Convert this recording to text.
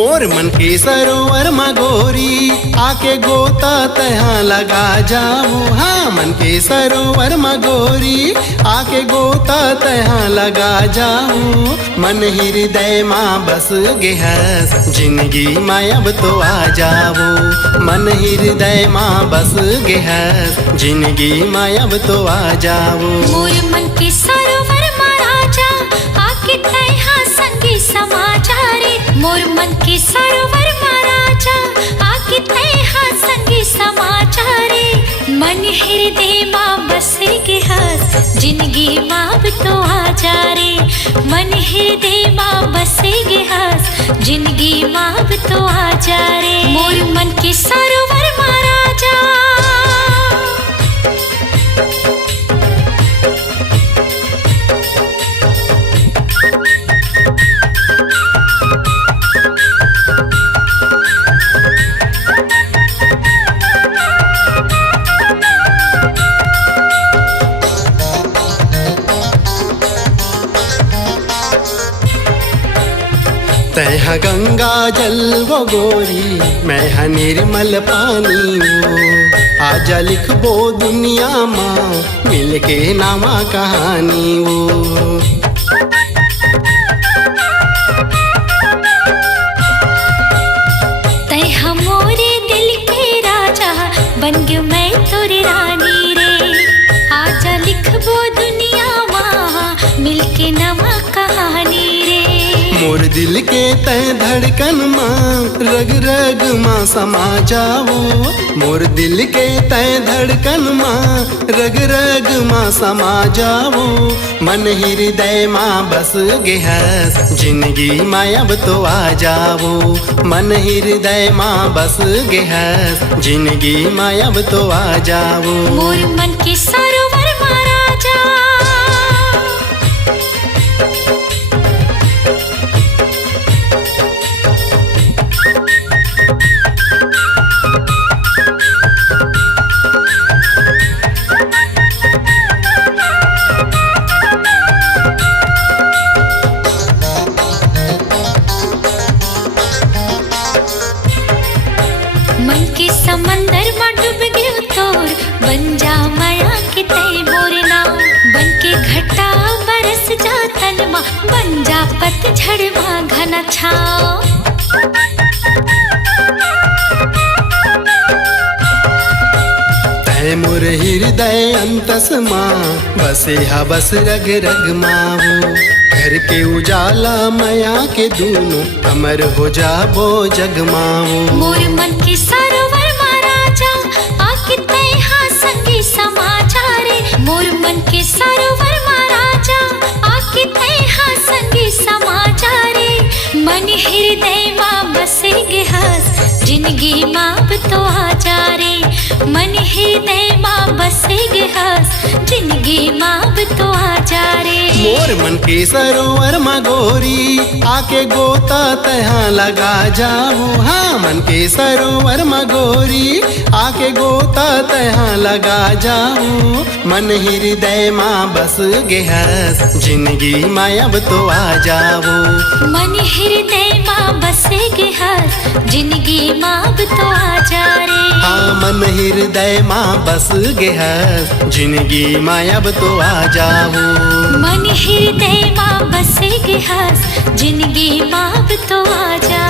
मोर मन के सरोवर मगोरी आके गोता तहाँ लगा जाओ। हाँ मन के सरोवर मगोरी आके गोता तहाँ लगा जाओ। मन हृदय माँ बस गेहस जिंदगी माँ अब तो आ जाओ। मन हृदय माँ बस गेहस जिंदगी माँ अब तो आ जाओ। मोर मन के सरोवर महाराजा आके तहाँ संगी समाचारे। मोर मन के सरोवर महाराजा आके तहाँ संगी समाचारे। मन हृदय माँ बस गेहस जिंदगी माँ अब तो आ जा रे। मन हृदय माँ बस गेहस जिंदगी माँ अब तो आ जा रे। मोर मन के सरोवर महाराजा तह गंगा जल वो गोरी मैं निर्मल पानी वो। आजा लिखबो दुनिया माँ मिलके नामा कहानी वो। तह मोरे दिल के राजा बन गयो मैं तोरे रानी रे। आजा लिखबो दुनिया माँ मिलके नवा कहानी रे। मोर दिल के तय धड़कन माँ रग रग माँ समा जाओ। मोर दिल के तय धड़कन माँ रग रग माँ समा जाओ। मन हृदय माँ बस गेहस जिंदगी माँ अब तो आ जाओ। मन हृदय माँ बस गेहस जिंदगी माँ अब तो आ जाओ। मोर मन के सरोवर महाराजा मन के समंदर में डूब गयो तोर बन जा माया के तय मोर नाव। बन के घटा बरस जा तन मा बन जा पतझड़ मा घना छाव। तय मोर हृदय अंतस माँ बसे हा बस रग रग माँ। घर के उजाला माया के दूनों अमर हो जाबो जगमाओ। मोर मन के सरोवर महाराजा आके तहाँ संगी समाचारे। मोर मन के सरोवर महाराजा आके तहाँ संगी समाचारे। मन हृदय माँ बसे गेहस जिंदगी माँ अब तो आ जा रे। मन हृदय माँ बसे गेहस जिंदगी माँ अब तो आ जा रे। मोर मन के सरोवर मगोरी आके गोता तहाँ लगा जाओ। हाँ मन के सरोवर मगोरी आके गोता तहाँ लगा जाओ। मन हृदय माँ बस गेहस जिंदगी माँ अब तो आ जाओ। मन हृदय माँ बसे गेहस जिंदगी माँ अब तो आ जा रे। हाँ मन हृदय माँ बस गेहस जिंदगी माँ अब तो आ जाओ। मन हृदय माँ बसे गेहस जिंदगी माँ अब तो आ जा।